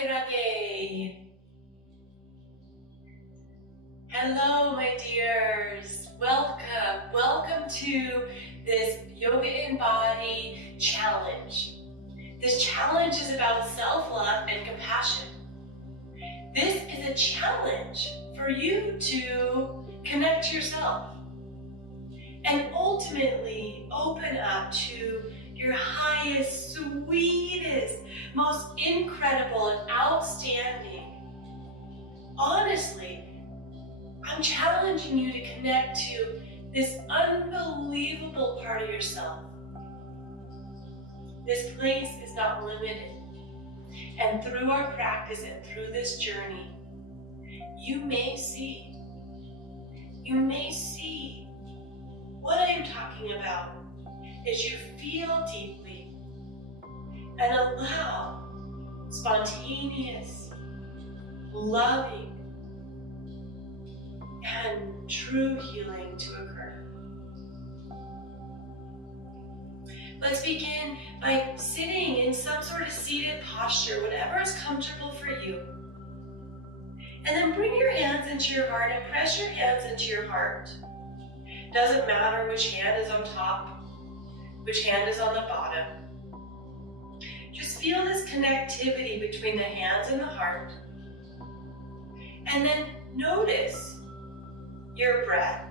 Radhe Radhe. Hello, my dears. Welcome to this Yoga in Body challenge. This challenge is about self-love and compassion. This is a challenge for you to connect to yourself and ultimately open up to your highest, sweetest, most incredible and outstanding. Honestly, I'm challenging you to connect to this unbelievable part of yourself. This place is not limited. And through our practice and through this journey, you may see what I am talking about as you feel deeply and allow spontaneous, loving, and true healing to occur. Let's begin by sitting in some sort of seated posture, whatever is comfortable for you. And then bring your hands into your heart and press your hands into your heart. Doesn't matter which hand is on top, which hand is on the bottom. Just feel this connectivity between the hands and the heart. And then notice your breath.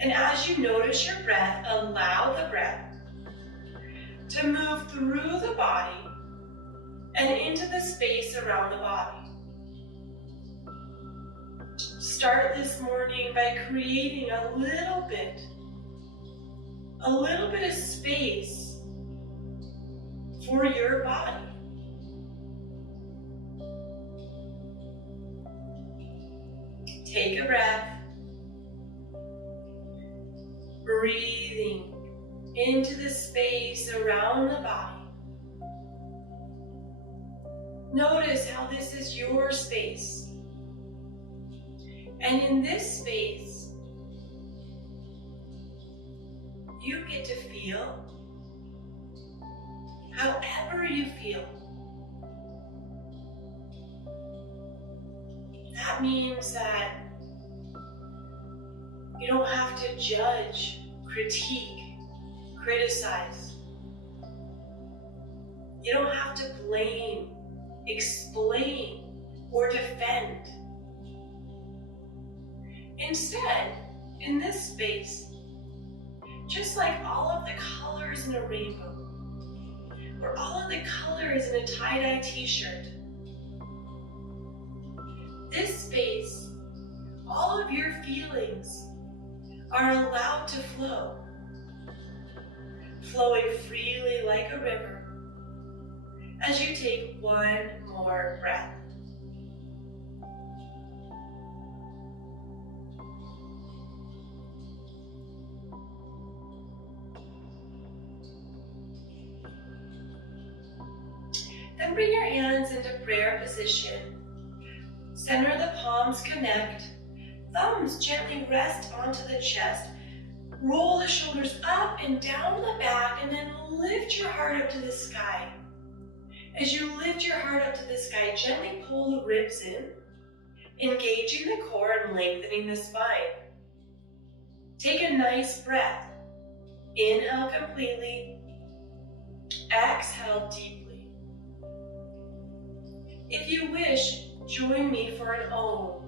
And as you notice your breath, allow the breath to move through the body and into the space around the body. Start this morning by creating a little bit of space for your body. Take a breath, breathing into the space around the body. Notice how this is your space. And in this space, you get to feel however you feel. That means that you don't have to judge, critique, criticize. You don't have to blame, explain, or defend. Instead, in this space, just like all of the colors in a rainbow, or all of the colors in a tie-dye t-shirt, this space, all of your feelings are allowed to flow, flowing freely like a river as you take one more breath. Then bring your hands into prayer position. Center the palms connect. Thumbs gently rest onto the chest. Roll the shoulders up and down the back, and then lift your heart up to the sky. As you lift your heart up to the sky, gently pull the ribs in, engaging the core and lengthening the spine. Take a nice breath. Inhale completely. Exhale deeply. If you wish, join me for an Om.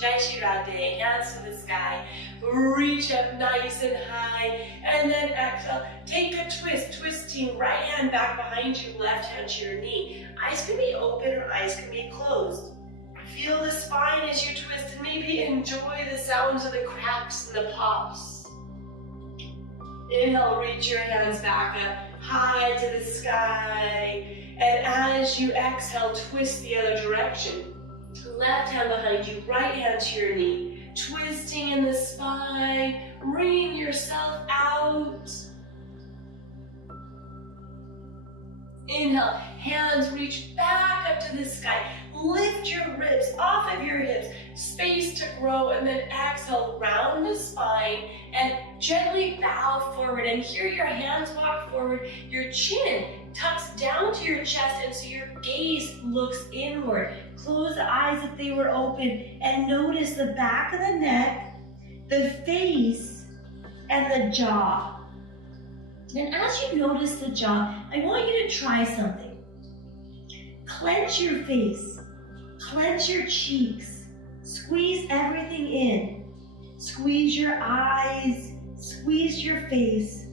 Jai Shri Radhe, hands to the sky, reach up nice and high, and then exhale, take a twist, twisting right hand back behind you, left hand to your knee. Eyes can be open or eyes can be closed. Feel the spine as you twist and maybe enjoy the sounds of the cracks and the pops. Inhale, reach your hands back up, high to the sky, and as you exhale, twist the other direction. Left hand behind you, right hand to your knee. twisting in the spine, bringing yourself out. Inhale, hands reach back up to the sky. Lift your ribs off of your hips, space to grow, and then exhale, round the spine and gently bow forward. And here your hands walk forward, your chin tucks down to your chest, and so your gaze looks inward. Close the eyes if they were open, and notice the back of the neck, the face, and the jaw. And as you notice the jaw, I want you to try something. Clench your face, clench your cheeks, squeeze everything in. Squeeze your eyes, squeeze your face.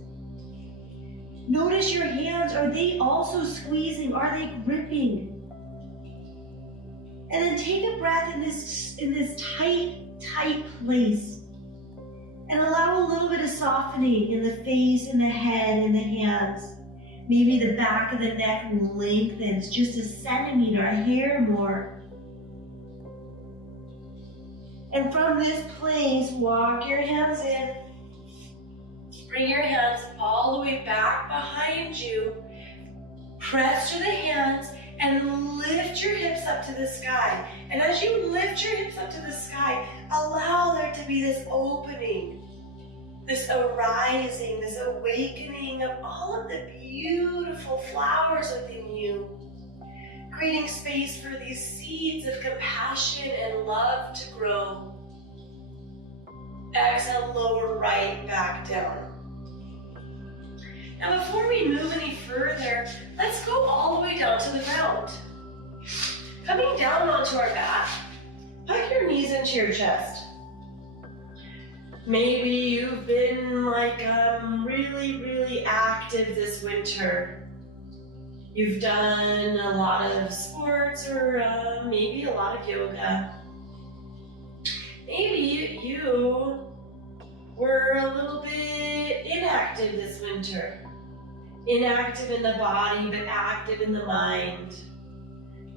Notice your hands, are they also squeezing? Are they gripping? And then take a breath in this tight place. And allow a little bit of softening in the face, in the head, and the hands. Maybe the back of the neck lengthens just a centimeter, a hair more. And from this place, walk your hands in. Bring your hands all the way back behind you. Press to the hands and lift your hips up to the sky. And as you lift your hips up to the sky, allow there to be this opening, this arising, this awakening of all of the beautiful flowers within you, creating space for these seeds of compassion and love to grow. Exhale, lower right back down. Now before we move any further, let's go all the way down to the ground. Coming down onto our back, hug your knees into your chest. Maybe you've been really active this winter. You've done a lot of sports or maybe a lot of yoga. Maybe you were a little bit inactive this winter. Inactive in the body, but active in the mind.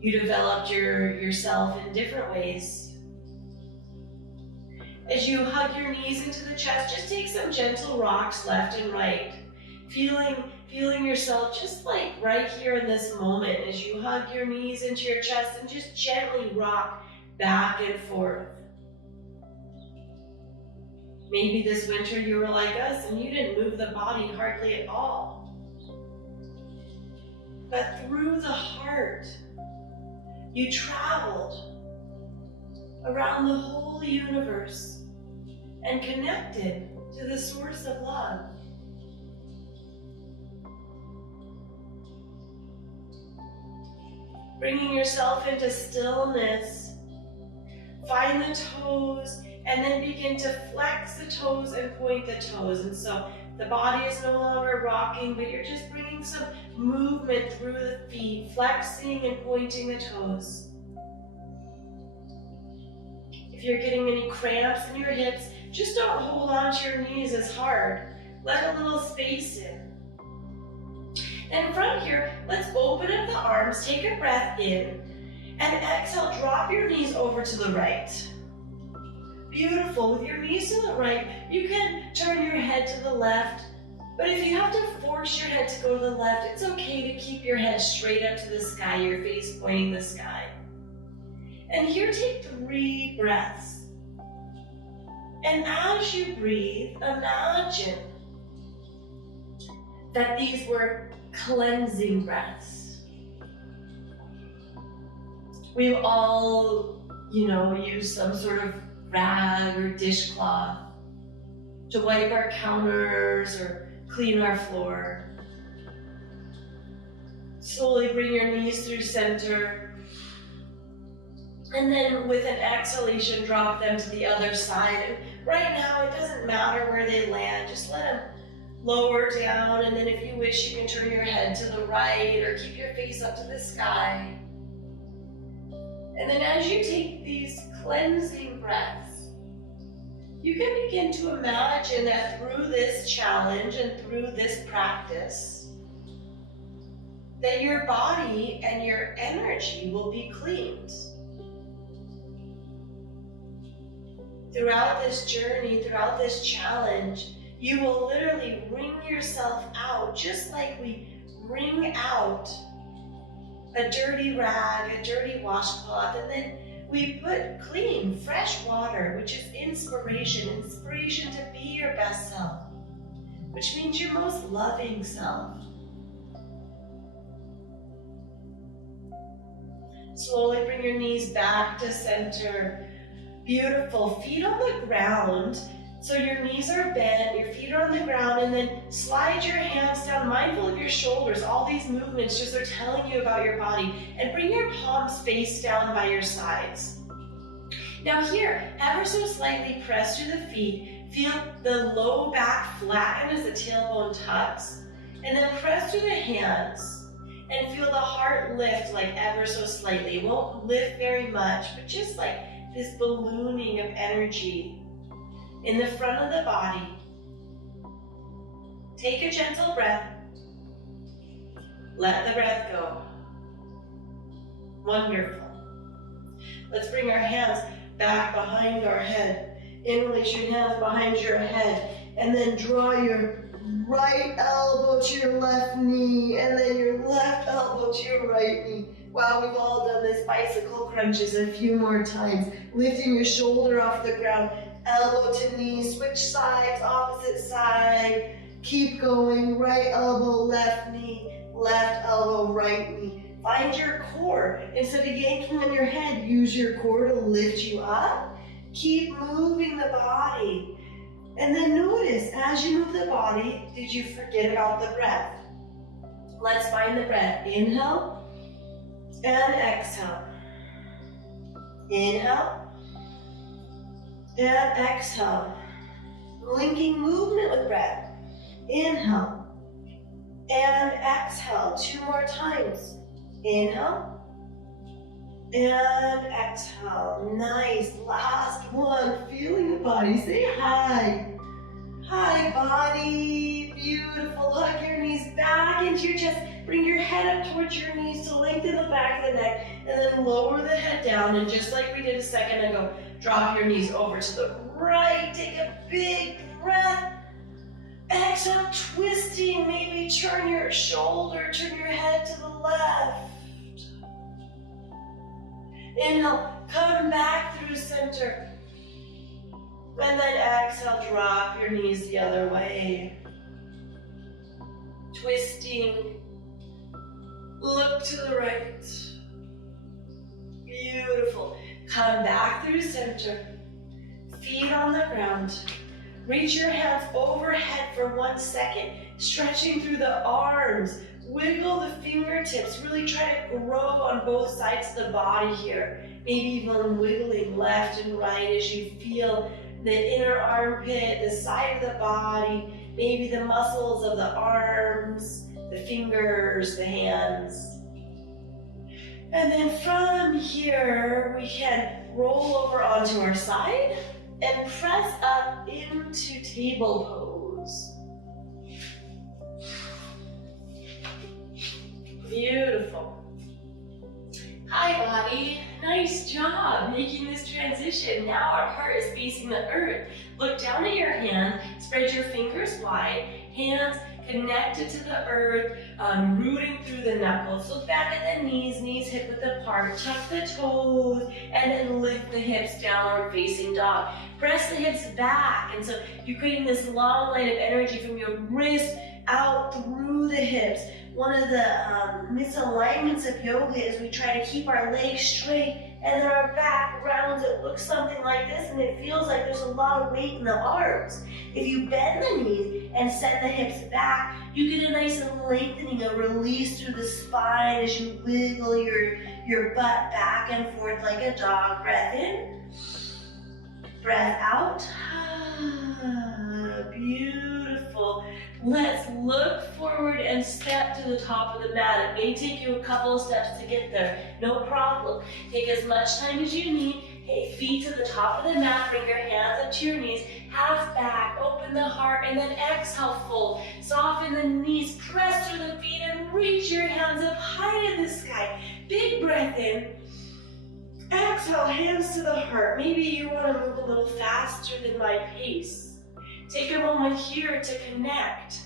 You developed yourself in different ways. As you hug your knees into the chest, just take some gentle rocks left and right. Feeling yourself just like right here in this moment as you hug your knees into your chest and just gently rock back and forth. Maybe this winter you were like us and you didn't move the body hardly at all. But through the heart, you traveled around the whole universe and connected to the source of love. Bringing yourself into stillness, find the toes, and then begin to flex the toes and point the toes. And so the body is no longer rocking, but you're just bringing some movement through the feet, flexing and pointing the toes. If you're getting any cramps in your hips, just don't hold on to your knees as hard. Let a little space in. And from here, let's open up the arms, take a breath in, and exhale, drop your knees over to the right. Beautiful. With your knees to the right, you can turn your head to the left. But if you have to force your head to go to the left, it's okay to keep your head straight up to the sky, your face pointing the sky. And here, take 3 breaths. And as you breathe, imagine that these were cleansing breaths. We've all, used some sort of rag or dishcloth to wipe our counters or clean our floor. Slowly bring your knees through center. And then with an exhalation, drop them to the other side. And right now, it doesn't matter where they land. Just let them lower down. And then if you wish, you can turn your head to the right or keep your face up to the sky. And then as you take these cleansing breaths, you can begin to imagine that through this challenge and through this practice, that your body and your energy will be cleaned. throughout this journey, throughout this challenge, you will literally wring yourself out, just like we wring out a dirty rag, a dirty washcloth, and then we put clean, fresh water, which is inspiration to be your best self, which means your most loving self. Slowly bring your knees back to center. Beautiful. Feet on the ground. So your knees are bent, your feet are on the ground, and then slide your hands down, mindful of your shoulders. All these movements just are telling you about your body. And bring your palms face down by your sides. Now here, ever so slightly press through the feet. Feel the low back flatten as the tailbone tucks. And then press through the hands. And feel the heart lift like ever so slightly. It won't lift very much, but just like this ballooning of energy in the front of the body. Take a gentle breath. Let the breath go. Wonderful. Let's bring our hands back behind our head. Interlace your hands behind your head, and then draw your right elbow to your left knee, and then your left elbow to your right knee. Wow, we've all done this bicycle crunches a few more times. Lifting your shoulder off the ground, elbow to knee, switch sides, opposite side. Keep going, right elbow, left knee, left elbow, right knee. Find your core. Instead of yanking on your head, use your core to lift you up. Keep moving the body. And then notice, as you move the body, did you forget about the breath? Let's find the breath. Inhale and exhale. Inhale and exhale. Linking movement with breath. Inhale and exhale. 2 more times. Inhale and exhale. Nice. Last one. Feeling the body. Say hi. Hi, body. Beautiful. Hug your knees back into your chest. Bring your head up towards your knees to lengthen the back of the neck, and then lower the head down. And just like we did a second ago, drop your knees over to the right. Take a big breath. Exhale, twisting. Maybe turn your shoulder, turn your head to the left. Inhale, come back through center. And then exhale, drop your knees the other way. Twisting. Look to the right. Beautiful. Come back through center. Feet on the ground. Reach your hands overhead for 1 second. Stretching through the arms. Wiggle the fingertips. Really try to grow on both sides of the body here. Maybe even wiggling left and right as you feel the inner armpit, the side of the body, maybe the muscles of the arms, the fingers, the hands. And then from here, we can roll over onto our side and press up into table pose. Beautiful. Hi, body. Nice job making this transition. Now our heart is facing the earth. Look down at your hand, spread your fingers wide, hands connected to the earth, rooting through the knuckles. Look back at the knees hip width apart, tuck the toes, and then lift the hips, downward facing dog. Press the hips back, and so you're creating this long line of energy from your wrist out through the hips. One of the misalignments of yoga is we try to keep our legs straight and then our back rounds. It looks something like this, and it feels like there's a lot of weight in the arms. If you bend the knees and send the hips back, you get a nice lengthening, a release through the spine as you wiggle your butt back and forth like a dog. Breath in, breath out. Beautiful. Let's look forward and step to the top of the mat. It may take you a couple of steps to get there. No problem. Take as much time as you need. Hey, feet to the top of the mat. Bring your hands up to your knees. Half back. Open the heart. And then exhale full. Soften the knees. Press through the feet and reach your hands up high in the sky. Big breath in. Exhale, hands to the heart. Maybe you want to move a little faster than my pace. Take a moment here to connect.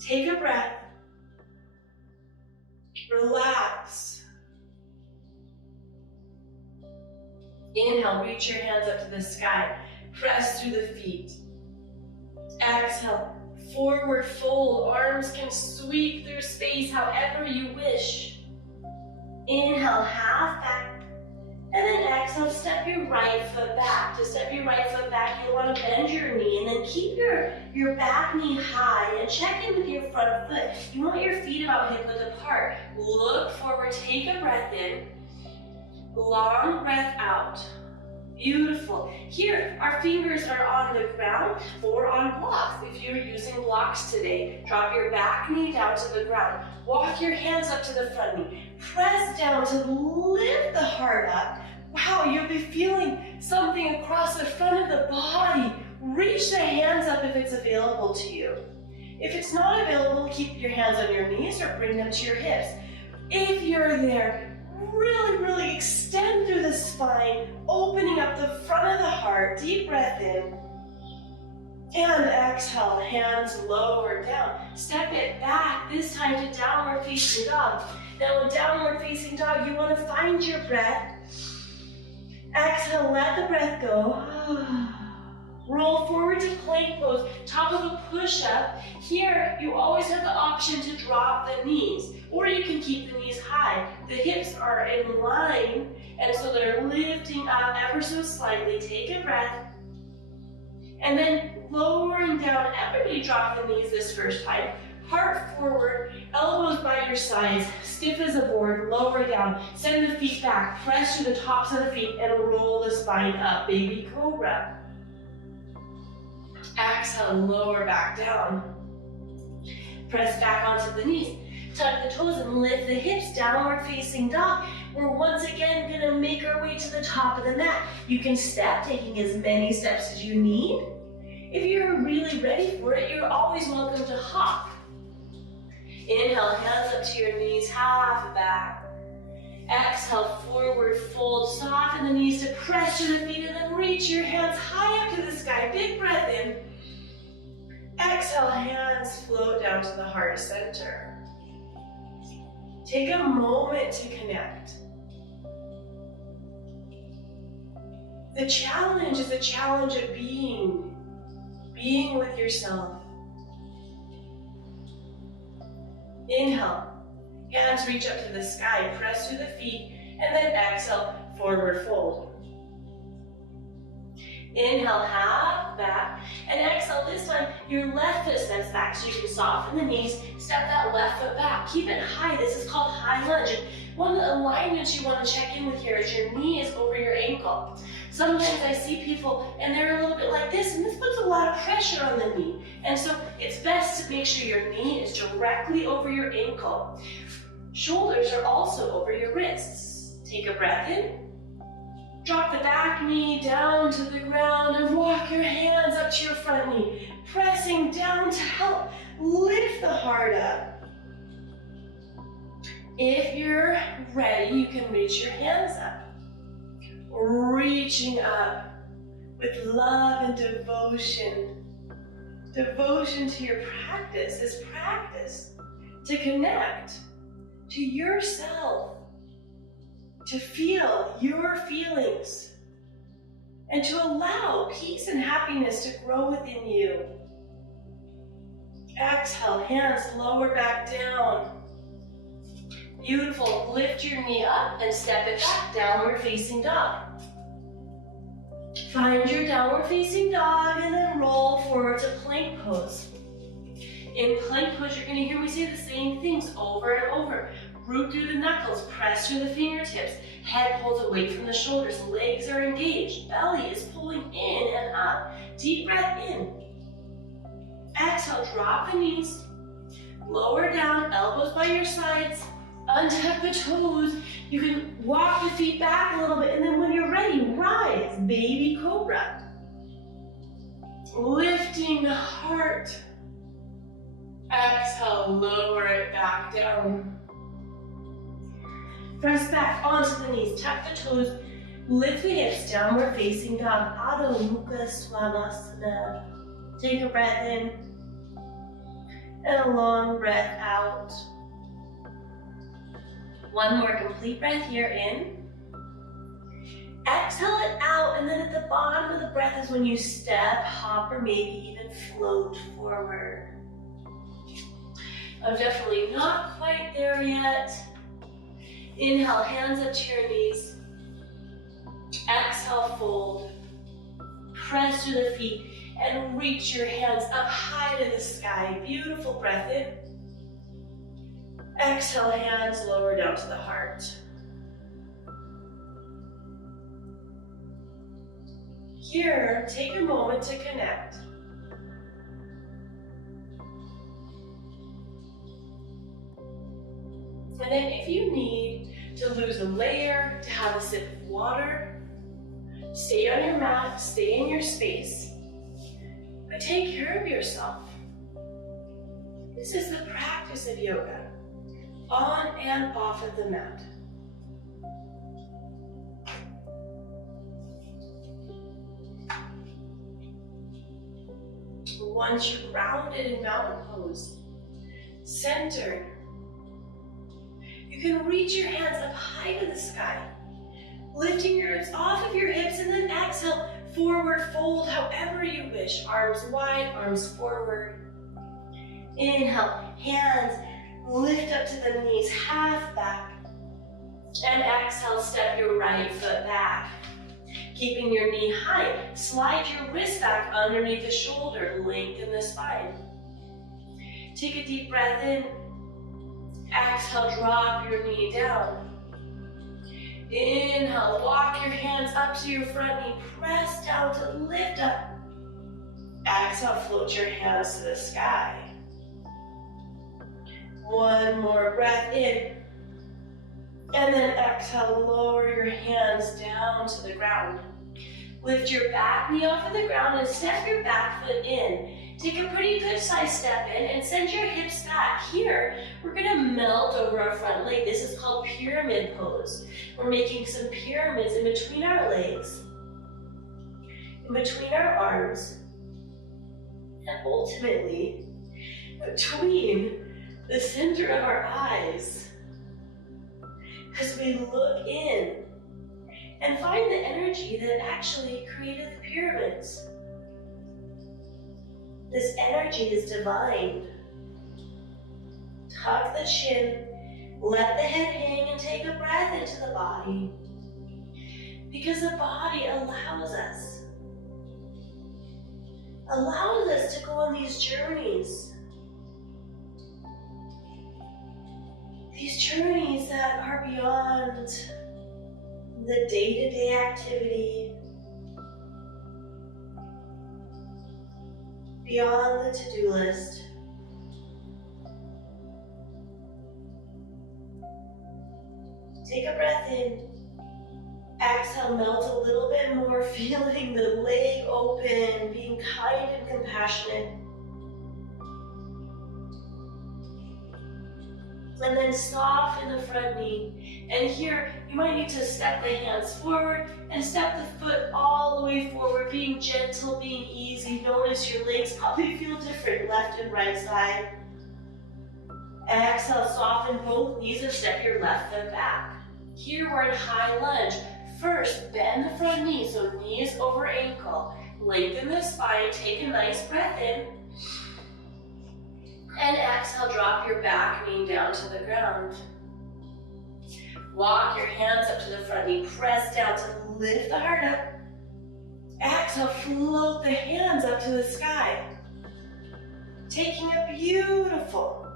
Take a breath. Relax. Inhale, reach your hands up to the sky. Press through the feet. Exhale, forward fold. Arms can sweep through space however you wish. Inhale, half back. And then exhale, step your right foot back. To step your right foot back, you want to bend your knee and then keep your back knee high and check in with your front foot. You want your feet about hip width apart. Look forward, take a breath in. Long breath out. Beautiful. Here, our fingers are on the ground or on blocks. If you're using blocks today, drop your back knee down to the ground. Walk your hands up to the front knee. Press down to lift the heart up. Wow, you'll be feeling something across the front of the body. Reach the hands up if it's available to you. If it's not available, keep your hands on your knees or bring them to your hips. If you're there, really extend through the spine, opening up the front of the heart. Deep breath in. And exhale, hands lower down. Step it back, this time to downward facing dog. Now in downward facing dog, you want to find your breath. Exhale, let the breath go. Roll forward to plank pose, top of a push-up. Here, you always have the option to drop the knees, or you can keep the knees high. The hips are in line, and so they're lifting up ever so slightly. Take a breath. And then lowering down, everybody drop the knees this first time. Heart forward, elbows by your sides, stiff as a board, lower down. Send the feet back, press to the tops of the feet, and roll the spine up. Baby cobra. Exhale, lower back down. Press back onto the knees. Tuck the toes and lift the hips, downward facing dog. We're once again gonna make our way to the top of the mat. You can step, taking as many steps as you need. If you're really ready for it, you're always welcome to hop. Inhale, hands up to your knees, half back. Exhale, forward fold, soften the knees to press to the feet and then reach your hands high up to the sky. Big breath in. Exhale, hands float down to the heart center. Take a moment to connect. The challenge is a challenge of being with yourself. Inhale, hands reach up to the sky, press through the feet, and then exhale, forward fold. Inhale, half back, and exhale, this time your left foot steps back so you can soften the knees, step that left foot back. Keep it high, this is called high lunge. And one of the alignments you want to check in with here is your knee is over your ankle. Sometimes I see people and they're a little bit like this, and this puts a lot of pressure on the knee. And so it's best to make sure your knee is directly over your ankle. Shoulders are also over your wrists. Take a breath in. Drop the back knee down to the ground and walk your hands up to your front knee, pressing down to help lift the heart up. If you're ready, you can reach your hands up. Reaching up with love and devotion. Devotion to your practice is practice to connect to yourself, to feel your feelings, and to allow peace and happiness to grow within you. Exhale, hands lower back down. Beautiful, lift your knee up and step it back, downward facing dog. Find your downward facing dog and then roll forward to plank pose. In plank pose, you're gonna hear me say the same things over and over. Root through the knuckles, press through the fingertips, head pulls away from the shoulders, legs are engaged, belly is pulling in and up. Deep breath in. Exhale, drop the knees, lower down, elbows by your sides, untap the toes. You can walk the feet back a little bit, and then when you're ready, rise, baby cobra. Lifting the heart. Exhale, lower it back down. Press back onto the knees, tuck the toes, lift the hips, downward facing dog, Adho Mukha Svanasana. Take a breath in, and a long breath out. One more complete breath here in. Exhale it out, and then at the bottom of the breath is when you step, hop, or maybe even float forward. I'm definitely not quite there yet. Inhale, hands up to your knees. Exhale, fold. Press through the feet and reach your hands up high to the sky. Beautiful breath in. Exhale, hands lower down to the heart. Here, take a moment to connect. And then if you need to lose a layer, to have a sip of water, stay on your mat, stay in your space, but take care of yourself. This is the practice of yoga, on and off of the mat. Once you're grounded in mountain pose, centered, you can reach your hands up high to the sky, lifting your hips off of your hips, and then exhale, forward fold however you wish. Arms wide, arms forward. Inhale, hands lift up to the knees, half back. And exhale, step your right foot back. Keeping your knee high, slide your wrist back underneath the shoulder, lengthen the spine. Take a deep breath in. Exhale, drop your knee down. Inhale, walk your hands up to your front knee, press down to lift up. Exhale, float your hands to the sky. One more breath in. And then exhale, lower your hands down to the ground. Lift your back knee off of the ground and step your back foot in. Take a pretty good size step in and send your hips back. Here, we're gonna melt over our front leg. This is called pyramid pose. We're making some pyramids in between our legs, in between our arms, and ultimately, between the center of our eyes. As we look in and find the energy that actually created the pyramids. This energy is divine. Tuck the chin, let the head hang, and take a breath into the body. Because the body allows us to go on these journeys. These journeys that are beyond the day-to-day activity, beyond the to-do list. Take a breath in. Exhale, melt a little bit more, feeling the leg open, being kind and compassionate. And then soften the front knee. And here, you might need to step the hands forward and step the foot all the way forward, being gentle, being easy. Notice your legs probably feel different, left and right side. Exhale, soften both knees and step your left foot back. Here we're in high lunge. First, bend the front knee, so knees over ankle. Lengthen the spine, take a nice breath in. And exhale, drop your back knee down to the ground. Walk your hands up to the front knee, press down to lift the heart up. Exhale, float the hands up to the sky. Taking a beautiful,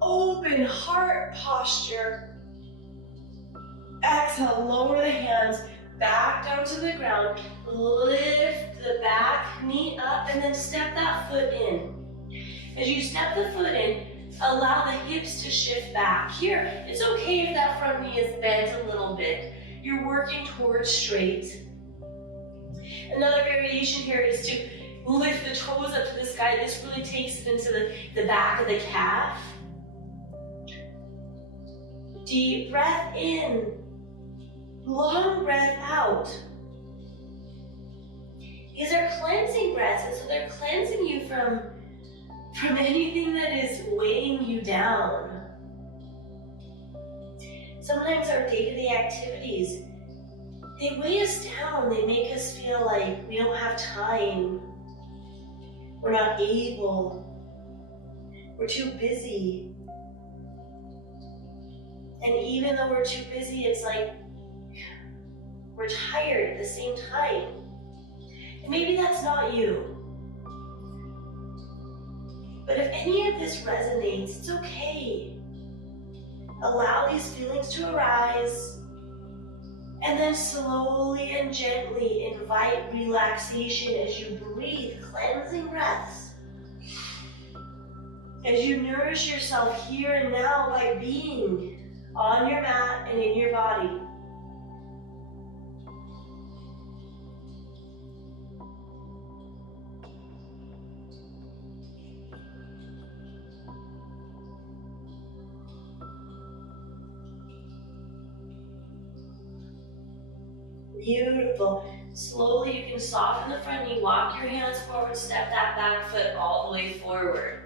open heart posture. Exhale, lower the hands back down to the ground. Lift the back knee up and then step that foot in. As you step the foot in, allow the hips to shift back. Here, it's okay if that front knee is bent a little bit. You're working towards straight. Another variation here is to lift the toes up to the sky. This really takes it into the back of the calf. Deep breath in, long breath out. These are cleansing breaths, and so they're cleansing you from anything that is weighing you down. Sometimes our day-to-day activities, they weigh us down. They make us feel like we don't have time. We're not able. We're too busy. And even though we're too busy, it's like we're tired at the same time. And maybe that's not you. But if any of this resonates, it's okay. Allow these feelings to arise, and then slowly and gently invite relaxation as you breathe cleansing breaths. As you nourish yourself here and now by being on your mat and in your body. Beautiful. Slowly you can soften the front knee, walk your hands forward, step that back foot all the way forward.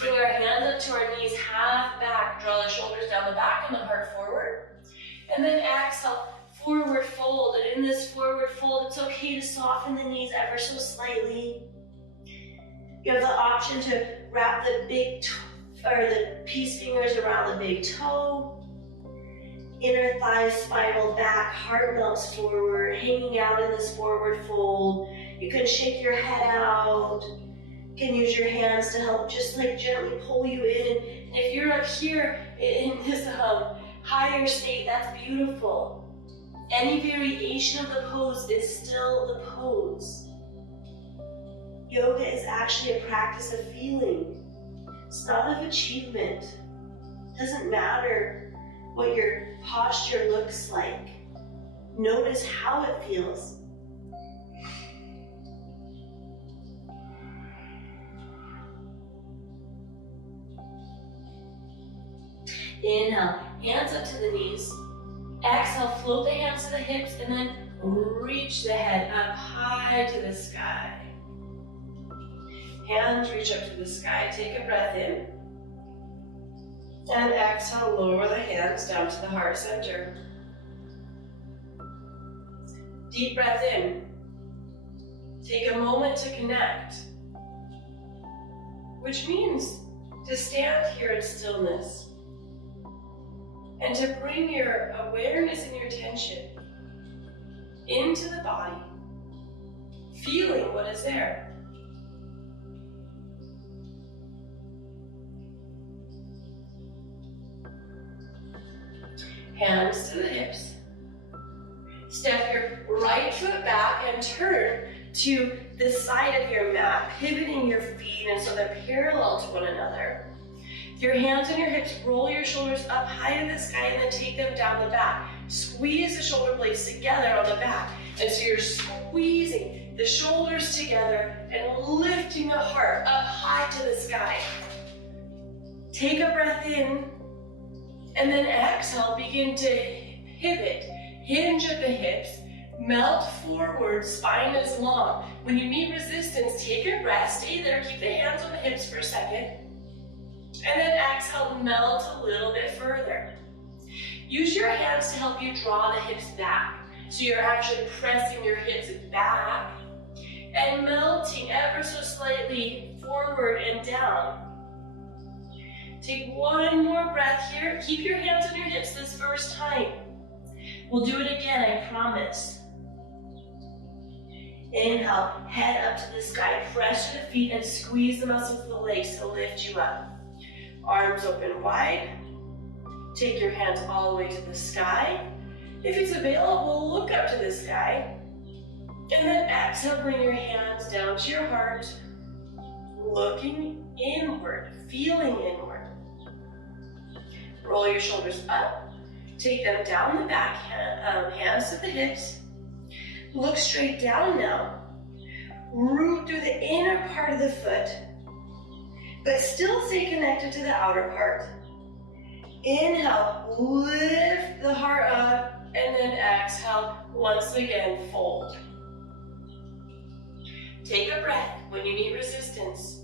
Bring our hands up to our knees, half back, draw the shoulders down the back and the heart forward. And then exhale, forward fold. And in this forward fold, it's okay to soften the knees ever so slightly. You have the option to wrap the big toe, or the peace fingers around the big toe. Inner thighs spiral back, heart melts forward, hanging out in this forward fold. You can shake your head out. You can use your hands to help just like gently pull you in. And if you're up here in this higher state, that's beautiful. Any variation of the pose is still the pose. Yoga is actually a practice of feeling. It's not of achievement. It doesn't matter what your posture looks like. Notice how it feels. Inhale, hands up to the knees. Exhale, float the hands to the hips and then reach the head up high to the sky. Hands reach up to the sky. Take a breath in. And exhale, lower the hands down to the heart center. Deep breath in. Take a moment to connect, which means to stand here in stillness and to bring your awareness and your attention into the body, feeling what is there. Hands to the hips. Step your right foot back and turn to the side of your mat, pivoting your feet and so they're parallel to one another. Your hands on your hips, roll your shoulders up high to the sky and then take them down the back. Squeeze the shoulder blades together on the back. And so you're squeezing the shoulders together and lifting the heart up high to the sky. Take a breath in. And then exhale, begin to pivot, hinge at the hips, melt forward, spine is long. When you meet resistance, take a breath, stay there, keep the hands on the hips for a second. And then exhale, melt a little bit further. Use your hands to help you draw the hips back. So you're actually pressing your hips back and melting ever so slightly forward and down. Take one more breath here. Keep your hands on your hips this first time. We'll do it again, I promise. Inhale, head up to the sky, press to the feet and squeeze the muscles of the legs to lift you up. Arms open wide. Take your hands all the way to the sky. If it's available, look up to the sky. And then exhale, bring your hands down to your heart, looking inward, feeling inward. Roll your shoulders up, take them down the back, hands to the hips. Look straight down now. Root through the inner part of the foot, but still stay connected to the outer part. Inhale, lift the heart up, and then exhale, once again, fold. Take a breath when you need resistance.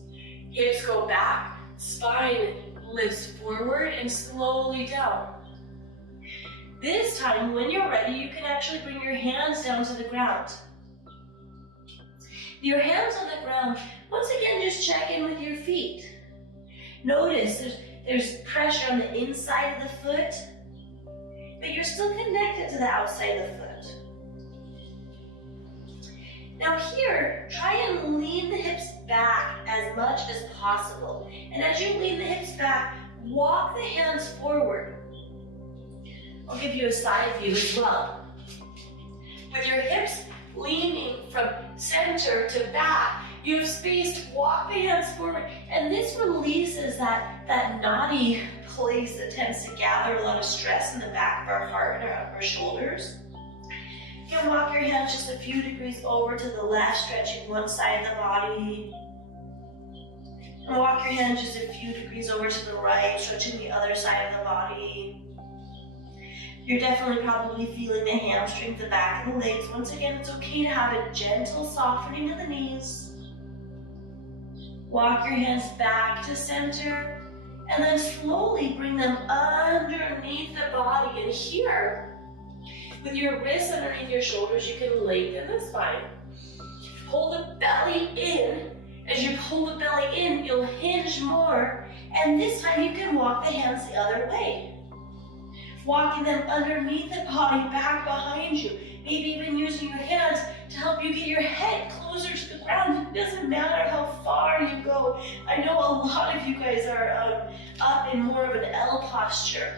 Hips go back, spine lifts forward and slowly down. This time, when you're ready, you can actually bring your hands down to the ground. Your hands on the ground, once again, just check in with your feet. Notice there's pressure on the inside of the foot, but you're still connected to the outside of the foot. Now here, try and lean the hips back as much as possible. And as you lean the hips back, walk the hands forward. I'll give you a side view as well. With your hips leaning from center to back, you have space to walk the hands forward, and this releases that knotty place that tends to gather a lot of stress in the back of our heart and our upper shoulders. You can walk your hands just a few degrees over to the left, stretching one side of the body. And walk your hands just a few degrees over to the right, stretching the other side of the body. You're definitely probably feeling the hamstrings, the back of the legs. Once again, it's okay to have a gentle softening of the knees. Walk your hands back to center, and then slowly bring them underneath the body. And here, with your wrists underneath your shoulders, you can lengthen the spine. Pull the belly in. As you pull the belly in, you'll hinge more. And this time you can walk the hands the other way. Walking them underneath the body, back behind you. Maybe even using your hands to help you get your head closer to the ground. It doesn't matter how far you go. I know a lot of you guys are up in more of an L posture.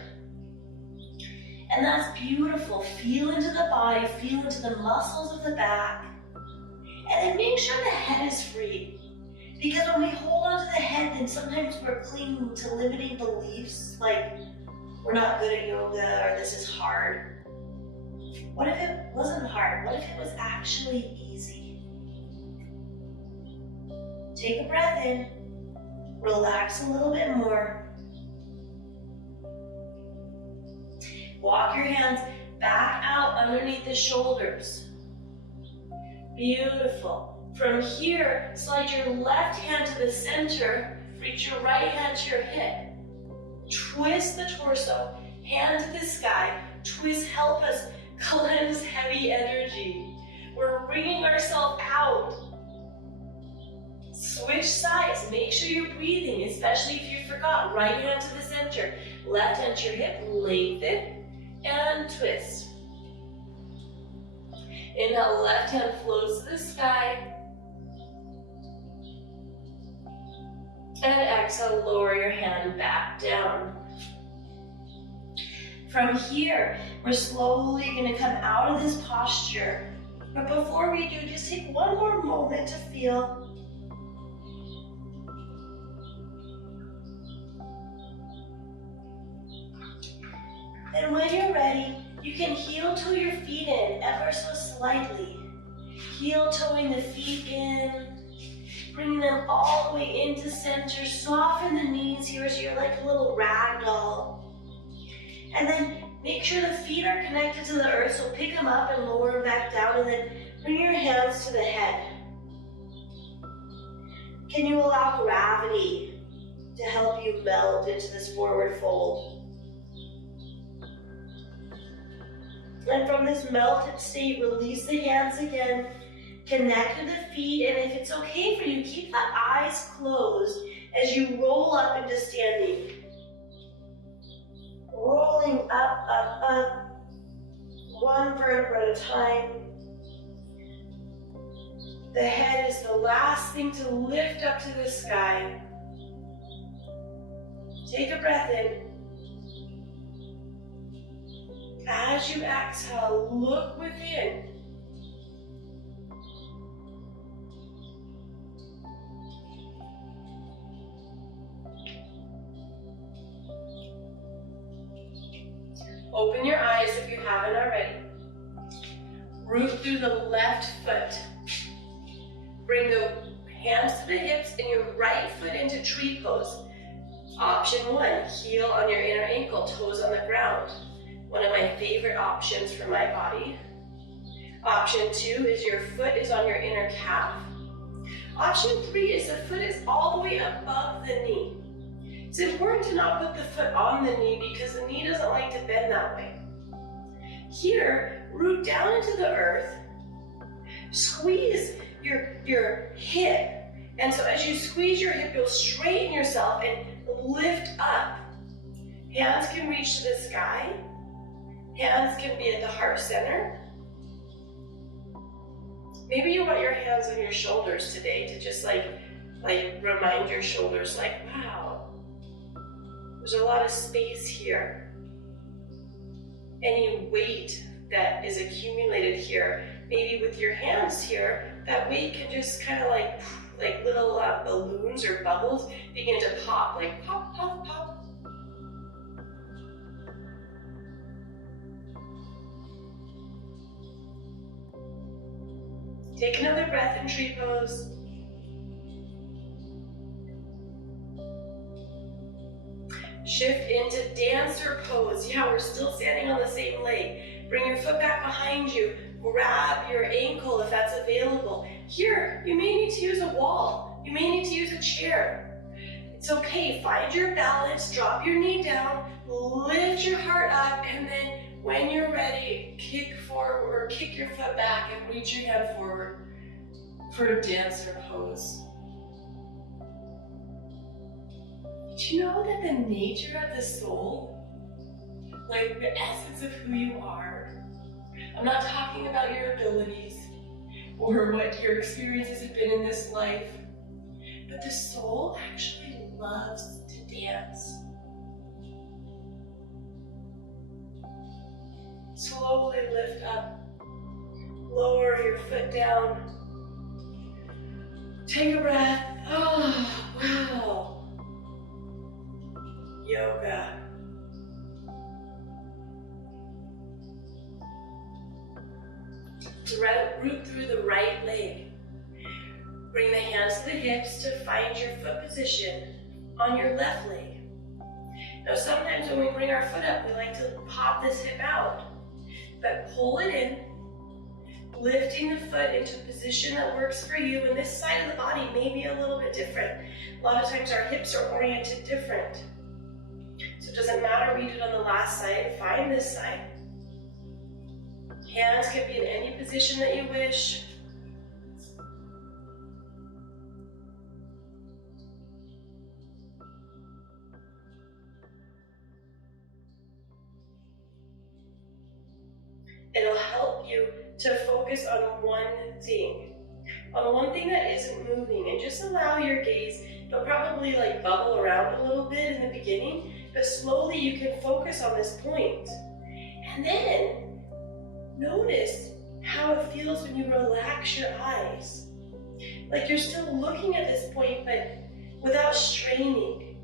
And that's beautiful. Feel into the body, feel into the muscles of the back. And then make sure the head is free. Because when we hold on to the head, then sometimes we're clinging to limiting beliefs like we're not good at yoga or this is hard. What if it wasn't hard? What if it was actually easy? Take a breath in, relax a little bit more. Walk your hands back out underneath the shoulders. Beautiful. From here, slide your left hand to the center, reach your right hand to your hip. Twist the torso, hand to the sky. Twist, help us cleanse heavy energy. We're wringing ourselves out. Switch sides, make sure you're breathing, especially if you forgot. Right hand to the center, left hand to your hip, lengthen and twist. Inhale, left hand floats to the sky. And exhale, lower your hand back down. From here, we're slowly going to come out of this posture. But before we do, just take one more moment to feel. And when you're ready, you can heel toe your feet in ever so slightly. Heel toeing the feet in. Bringing them all the way into center. Soften the knees here so you're like a little rag doll. And then make sure the feet are connected to the earth, so pick them up and lower them back down, and then bring your hands to the head. Can you allow gravity to help you melt into this forward fold? And from this melted state, release the hands again. Connect with the feet, and if it's okay for you, keep the eyes closed as you roll up into standing. Rolling up, up, up, one vertebra at a time. The head is the last thing to lift up to the sky. Take a breath in. As you exhale, look within. Open your eyes if you haven't already. Root through the left foot. Bring the hands to the hips and your right foot into tree pose. Option 1, heel on your inner ankle, toes on the ground. One of my favorite options for my body. Option 2 is your foot is on your inner calf. Option 3 is the foot is all the way above the knee. It's important to not put the foot on the knee because the knee doesn't like to bend that way. Here, root down into the earth, squeeze your hip, and so as you squeeze your hip, you'll straighten yourself and lift up. Hands can reach to the sky. Hands can be at the heart center. Maybe you want your hands on your shoulders today to just like remind your shoulders like, wow, there's a lot of space here. Any weight that is accumulated here, maybe with your hands here, that weight can just kind of like little balloons or bubbles begin to pop, like pop, pop, pop. Take another breath in tree pose. Shift into dancer pose. Yeah, we're still standing on the same leg. Bring your foot back behind you. Grab your ankle if that's available. Here, you may need to use a wall. You may need to use a chair. It's okay, find your balance, drop your knee down, lift your heart up, and then when you're ready, kick forward or kick your foot back and reach your hand forward for a dancer pose. Did you know that the nature of the soul, like the essence of who you are, I'm not talking about your abilities or what your experiences have been in this life, but the soul actually loves to dance. Slowly lift up, lower your foot down. Take a breath. Oh, wow. Yoga. Root through the right leg. Bring the hands to the hips to find your foot position on your left leg. Now sometimes when we bring our foot up, we like to pop this hip out, but pull it in, lifting the foot into a position that works for you, and this side of the body may be a little bit different. A lot of times our hips are oriented different. So it doesn't matter what you did on the last side, find this side. Hands can be in any position that you wish. It'll help you to focus on one thing that isn't moving, and just allow your gaze, they'll probably like bubble around a little bit in the beginning, but slowly you can focus on this point. And then notice how it feels when you relax your eyes. Like you're still looking at this point, but without straining.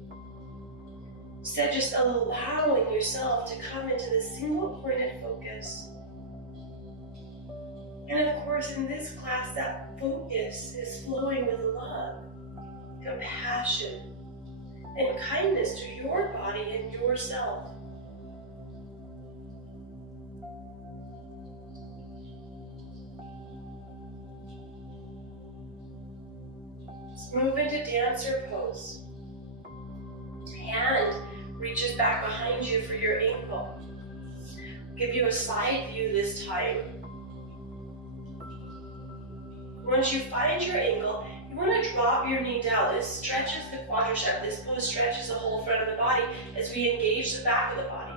Instead, just allowing yourself to come into this single pointed focus. And of course, in this class, that focus is flowing with love, compassion, and kindness to your body and yourself. Let's move into dancer pose. Hand reaches back behind you for your ankle. Give you a side view this time. Once you find your ankle, you want to drop your knee down. This stretches the quadricep. This pose stretches the whole front of the body as we engage the back of the body.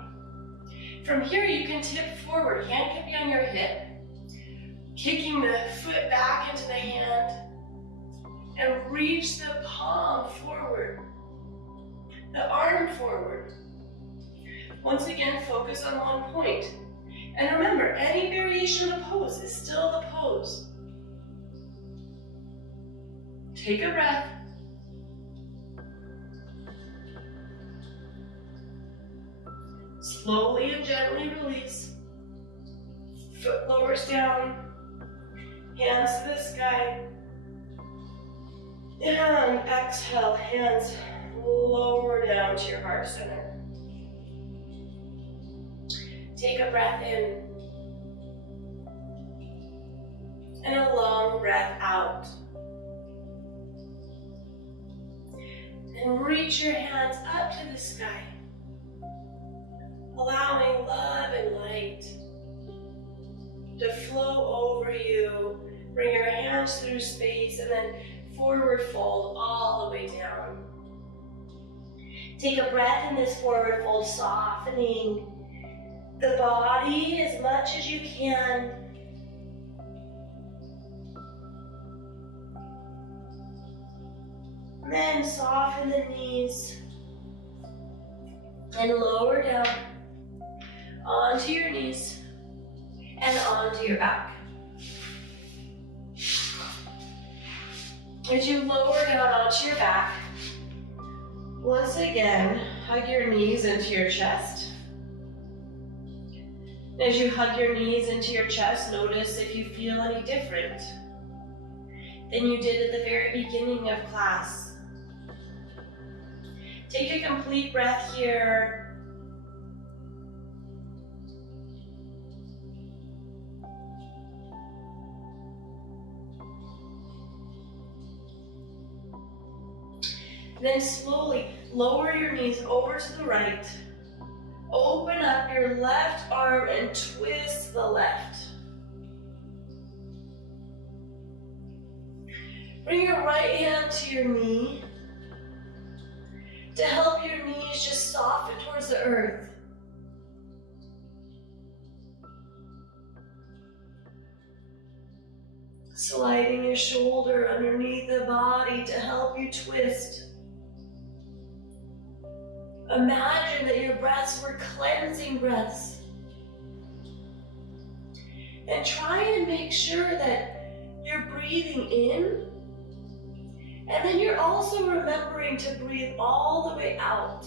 From here, you can tip forward. Hand can be on your hip, kicking the foot back into the hand, and reach the palm forward, the arm forward. Once again, focus on one point. And remember, any variation of the pose is still the pose. Take a breath. Slowly and gently release. Foot lowers down. Hands to the sky. And exhale, hands lower down to your heart center. Take a breath in and a long breath out. And reach your hands up to the sky, allowing love and light to flow over you. Bring your hands through space and then forward fold all the way down. Take a breath in this forward fold, softening the body as much as you can. And then soften the knees and lower down onto your knees and onto your back. As you lower down onto your back, once again, hug your knees into your chest. As you hug your knees into your chest, notice if you feel any different than you did at the very beginning of class. Take a complete breath here. Then slowly lower your knees over to the right. Open up your left arm and twist the left. Bring your right hand to your knee to help your knees just soften towards the earth. Sliding your shoulder underneath the body to help you twist. Imagine that your breaths were cleansing breaths. And try and make sure that you're breathing in, and then you're also remembering to breathe all the way out.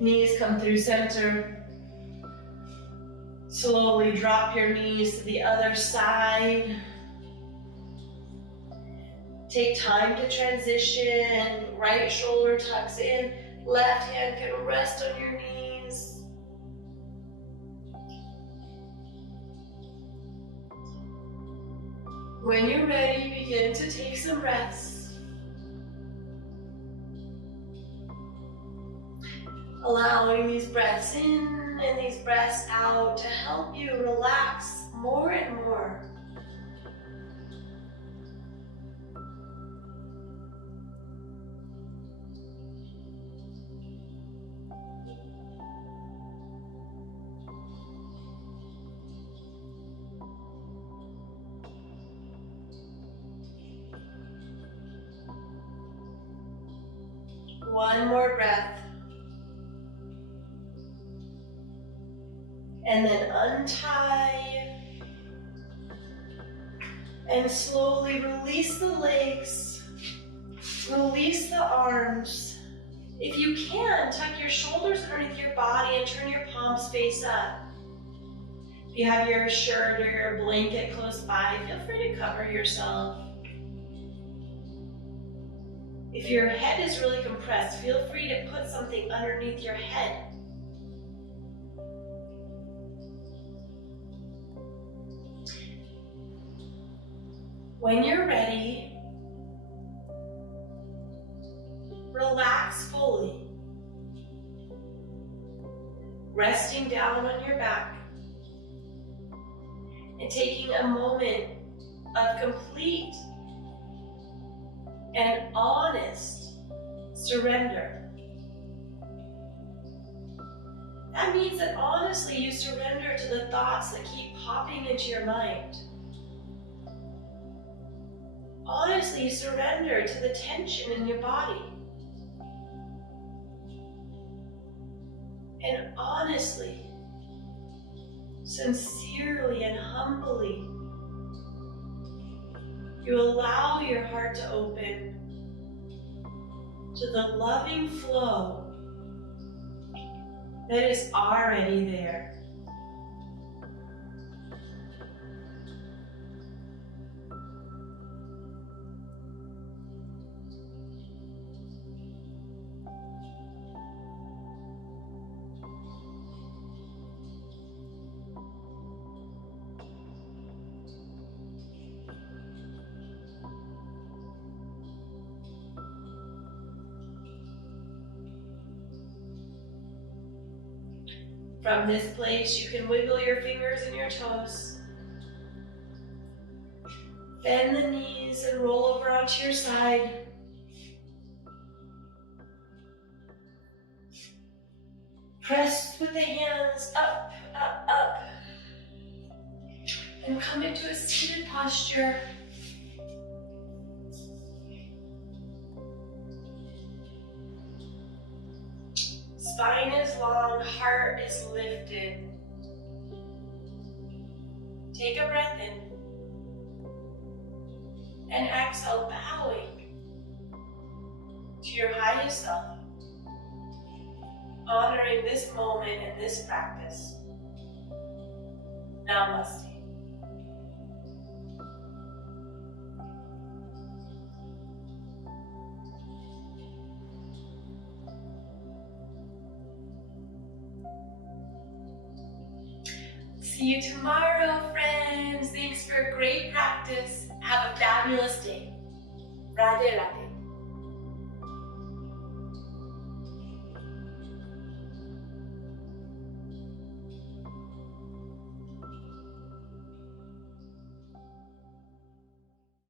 Knees come through center. Slowly drop your knees to the other side. Take time to transition. Right shoulder tucks in. Left hand can rest on your knees. When you're ready, begin to take some breaths. Allowing these breaths in and these breaths out to help you relax more and more. One more breath. And then untie. And slowly release the legs. Release the arms. If you can, tuck your shoulders underneath your body and turn your palms face up. If you have your shirt or your blanket close by, feel free to cover yourself. If your head is really compressed, feel free to put something underneath your head. When you're ready, relax fully, resting down on your back and taking a moment of complete and honest surrender. That means that honestly you surrender to the thoughts that keep popping into your mind. Honestly, you surrender to the tension in your body. And honestly, sincerely and humbly, you allow your heart to open to the loving flow that is already there. From this place, you can wiggle your fingers and your toes. Bend the knees and roll over onto your side. Press with the hands up, up, up. And come into a seated posture. Spine is long, heart is lifted. Take a breath in. And exhale, bowing to your highest self. Honoring this moment and this practice. Namaste. See you tomorrow, friends. Thanks for a great practice. Have a fabulous day. Radhe Radhe.